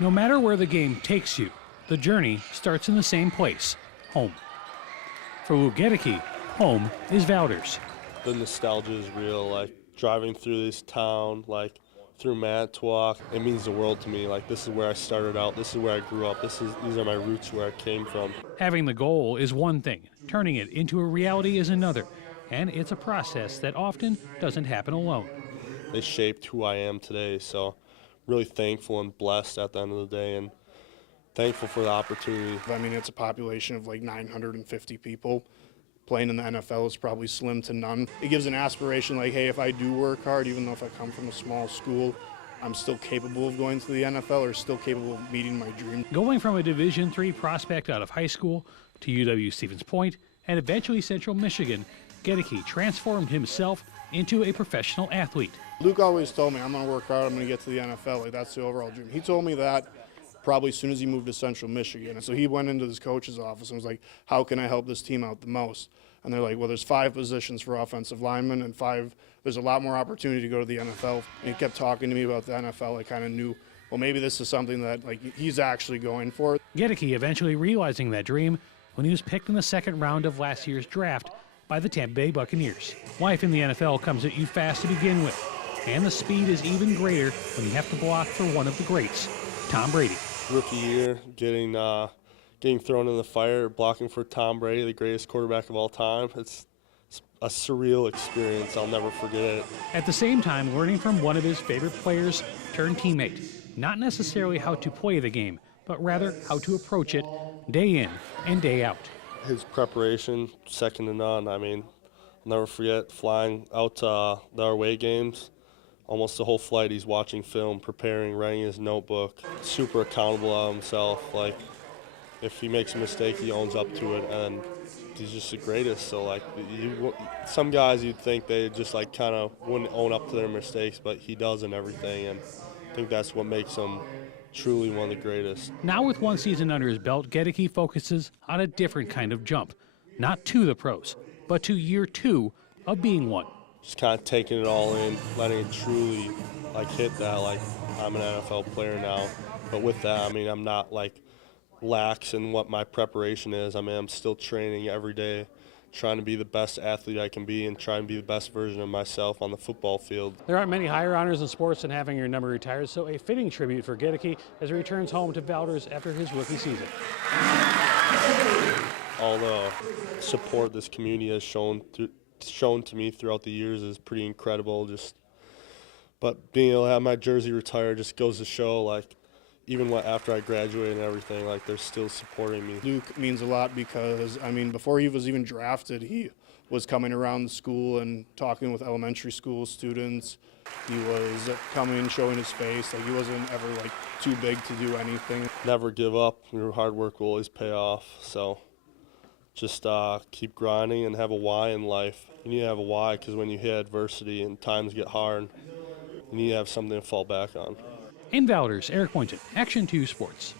No matter where the game takes you, the journey starts in the same place, home. For Goedeke, home is Valders. The nostalgia is real, like driving through this town, like through Manitowoc, it means the world to me. Like, this is where I started out, this is where I grew up, these are my roots, where I came from. Having the goal is one thing, turning it into a reality is another, and it's a process that often doesn't happen alone. They shaped who I am today, so really thankful and blessed at the end of the day, and thankful for the opportunity. I mean, it's a population of like 950 people. Playing in the NFL is probably slim to none. It gives an aspiration like, hey, if I do work hard, even though if I come from a small school, I'm still capable of going to the NFL or still capable of meeting my dream. Going from a Division III prospect out of high school to UW-Stevens Point and eventually Central Michigan, Goedeke transformed himself into a professional athlete. Luke always told me, I'm going to work hard, I'm going to get to the NFL. Like, that's the overall dream. He told me that probably as soon as he moved to Central Michigan. And so he went into his coach's office and was like, how can I help this team out the most? And they're like, well, there's 5 positions for offensive linemen and 5, there's a lot more opportunity to go to the NFL. And he kept talking to me about the NFL. I kind of knew, well, maybe this is something that like he's actually going for. Goedeke eventually realizing that dream when he was picked in the second round of last year's draft by the Tampa Bay Buccaneers. Life in the NFL comes at you fast to begin with, and the speed is even greater when you have to block for one of the greats, Tom Brady. Rookie year, getting thrown in the fire, blocking for Tom Brady, the greatest quarterback of all time. It's a surreal experience. I'll never forget it. At the same time, learning from one of his favorite players turned teammate. Not necessarily how to play the game, but rather how to approach it day in and day out. His preparation, second to none. I mean, I'll never forget flying out to the away games. Almost the whole flight he's watching film, preparing, writing his notebook. Super accountable of himself. Like, if he makes a mistake, he owns up to it, and he's just the greatest. So like, some guys you'd think they just like kind of wouldn't own up to their mistakes, but he does in everything, and I think that's what makes him truly one of the greatest. Now with one season under his belt, Goedeke focuses on a different kind of jump. Not to the pros, but to year 2 of being one. Just kind of taking it all in, letting it truly like hit that, like, I'm an NFL player now. But with that, I mean, I'm not like lax in what my preparation is. I mean, I'm still training every day, trying to be the best athlete I can be and trying to be the best version of myself on the football field. There aren't many higher honors in sports than having your number retired, so a fitting tribute for Goedeke as he returns home to Valders after his rookie season. All the support this community has shown to me throughout the years is pretty incredible. But being able to have my jersey retired just goes to show, like, even after I graduated and everything, like, they're still supporting me. Luke means a lot because, I mean, before he was even drafted, he was coming around the school and talking with elementary school students. He was coming, showing his face. Like, he wasn't ever, like, too big to do anything. Never give up. Your hard work will always pay off. So just keep grinding and have a why in life. You need to have a why, because when you hit adversity and times get hard, you need to have something to fall back on. In Valders, Eric Boynton, Action 2 Sports.